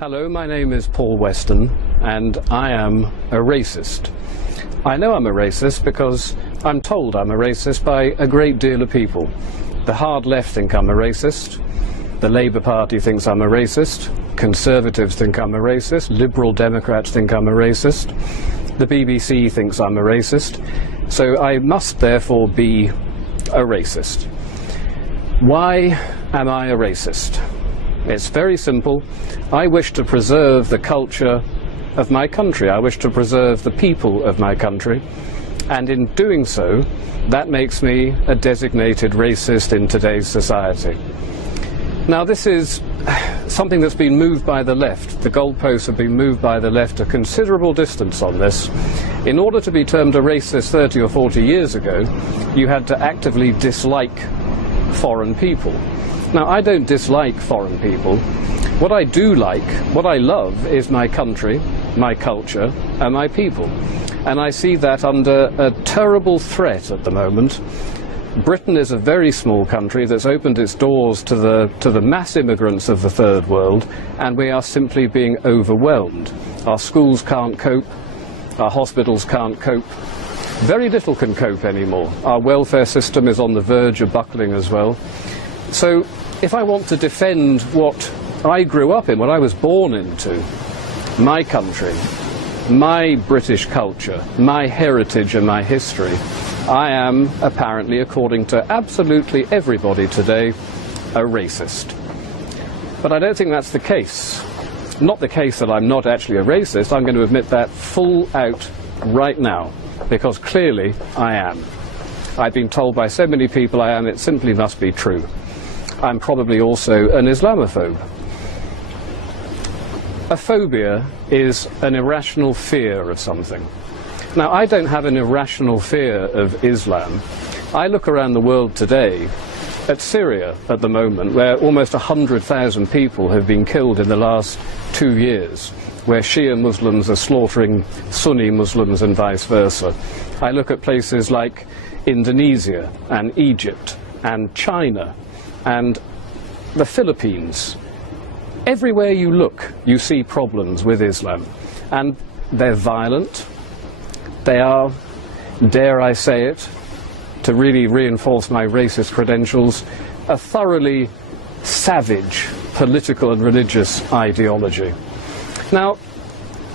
Hello, my name is Paul Weston, and I am a racist. I know I'm a racist because I'm told I'm a racist by a great deal of people. The hard left think I'm a racist, the Labour Party thinks I'm a racist, Conservatives think I'm a racist, Liberal Democrats think I'm a racist, the BBC thinks I'm a racist, so I must therefore be a racist. Why am I a racist? It's very simple. I wish to preserve the culture of my country. I wish to preserve the people of my country. And in doing so, that makes me a designated racist in today's society. Now, this is something that's been moved by the left. The goalposts have been moved by the left a considerable distance on this. In order to be termed a racist 30 or 40 years ago, you had to actively dislike foreign people. Now, I don't dislike foreign people. What I do like, what I love, is my country, my culture, and my people. And I see that under a terrible threat at the moment. Britain is a very small country that's opened its doors to the mass immigrants of the third world, and we are simply being overwhelmed. Our schools can't cope, our hospitals can't cope. Very little can cope anymore. Our welfare system is on the verge of buckling as well. So if I want to defend what I grew up in, what I was born into, my country, my British culture, my heritage and my history, I am apparently, according to absolutely everybody today, a racist. But I don't think that's the case. Not the case that I'm not actually a racist. I'm going to admit that full out right now, because clearly I am. I've been told by so many people I am, it simply must be true. I'm probably also an Islamophobe. A phobia is an irrational fear of something. Now, I don't have an irrational fear of Islam. I look around the world today at Syria at the moment, where almost 100,000 people have been killed in the last 2 years, where Shia Muslims are slaughtering Sunni Muslims and vice versa. I look at places like Indonesia and Egypt and China and the Philippines. Everywhere you look, you see problems with Islam. And they're violent. They are, dare I say it, to really reinforce my racist credentials, a thoroughly savage political and religious ideology. Now,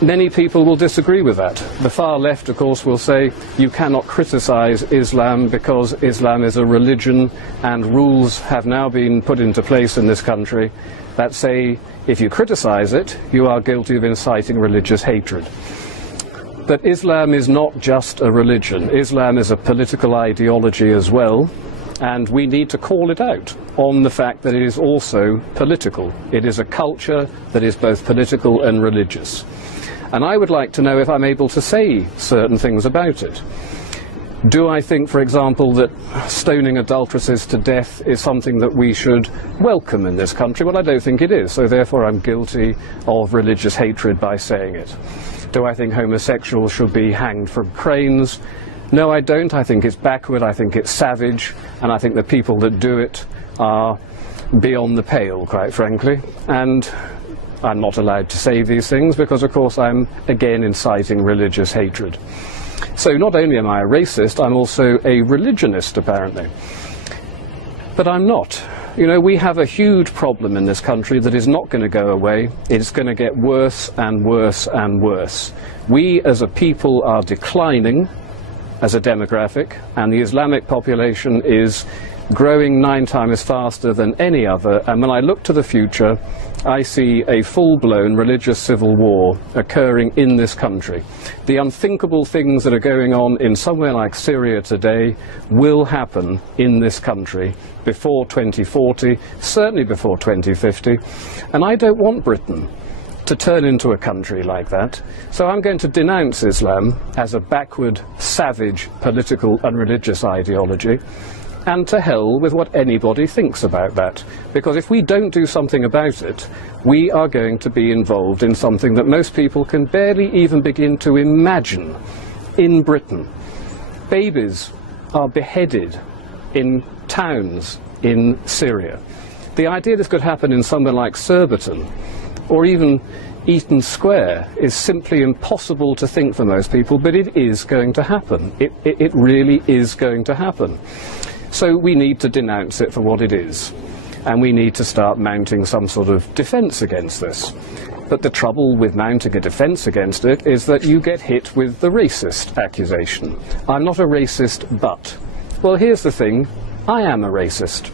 many people will disagree with that. The far left, of course, will say you cannot criticize Islam because Islam is a religion and rules have now been put into place in this country that say if you criticize it, you are guilty of inciting religious hatred. But Islam is not just a religion. Islam is a political ideology as well, and we need to call it out on the fact that it is also political. It is a culture that is both political and religious. And I would like to know if I'm able to say certain things about it. Do I think, for example, that stoning adulteresses to death is something that we should welcome in this country? Well, I don't think it is, so therefore I'm guilty of religious hatred by saying it. Do I think homosexuals should be hanged from cranes? No, I don't. I think it's backward, I think it's savage, and I think the people that do it are beyond the pale, quite frankly. And I'm not allowed to say these things because, of course, I'm again inciting religious hatred. So not only am I a racist, I'm also a religionist, apparently. But I'm not. You know, we have a huge problem in this country that is not going to go away. It's going to get worse and worse and worse. We as a people are declining as a demographic, and the Islamic population is growing 9 times faster than any other. And when I look to the future, I see a full-blown religious civil war occurring in this country. The unthinkable things that are going on in somewhere like Syria today will happen in this country before 2040, certainly before 2050. And I don't want Britain to turn into a country like that. So I'm going to denounce Islam as a backward, savage political and religious ideology. And to hell with what anybody thinks about that. Because if we don't do something about it, we are going to be involved in something that most people can barely even begin to imagine in Britain. Babies are beheaded in towns in Syria. The idea this could happen in somewhere like Surbiton or even Eaton Square is simply impossible to think for most people, but it is going to happen. It really is going to happen. So we need to denounce it for what it is, and we need to start mounting some sort of defence against this. But the trouble with mounting a defence against it is that you get hit with the racist accusation. I'm not a racist, but. Well, here's the thing, I am a racist.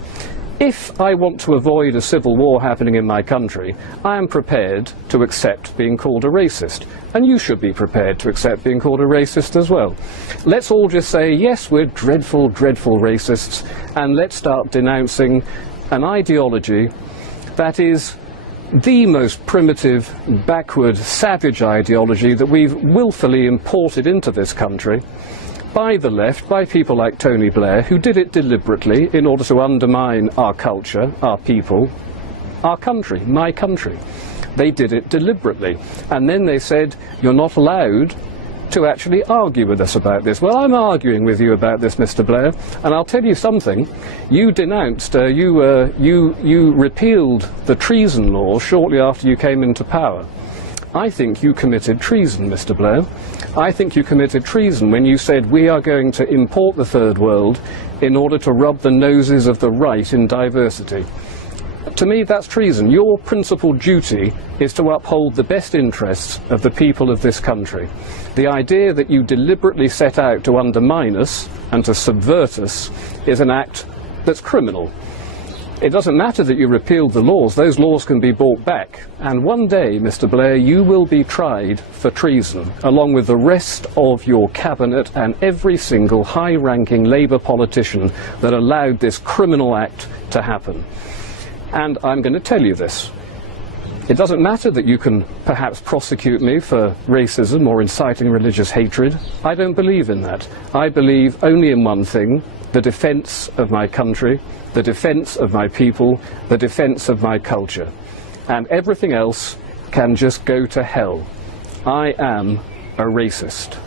If I want to avoid a civil war happening in my country, I am prepared to accept being called a racist. And you should be prepared to accept being called a racist as well. Let's all just say, yes, we're dreadful, dreadful racists, and let's start denouncing an ideology that is the most primitive, backward, savage ideology that we've willfully imported into this country by the left, by people like Tony Blair, who did it deliberately in order to undermine our culture, our people, our country, my country. They did it deliberately. And then they said, you're not allowed to actually argue with us about this. Well, I'm arguing with you about this, Mr. Blair, and I'll tell you something. You denounced, you repealed the treason law shortly after you came into power. I think you committed treason, Mr. Blair. I think you committed treason when you said we are going to import the third world in order to rub the noses of the right in diversity. To me, that's treason. Your principal duty is to uphold the best interests of the people of this country. The idea that you deliberately set out to undermine us and to subvert us is an act that's criminal. It doesn't matter that you repealed the laws, those laws can be brought back. And one day, Mr. Blair, you will be tried for treason, along with the rest of your cabinet and every single high-ranking Labour politician that allowed this criminal act to happen. And I'm going to tell you this. It doesn't matter that you can perhaps prosecute me for racism or inciting religious hatred. I don't believe in that. I believe only in one thing, the defence of my country, the defence of my people, the defence of my culture. And everything else can just go to hell. I am a racist.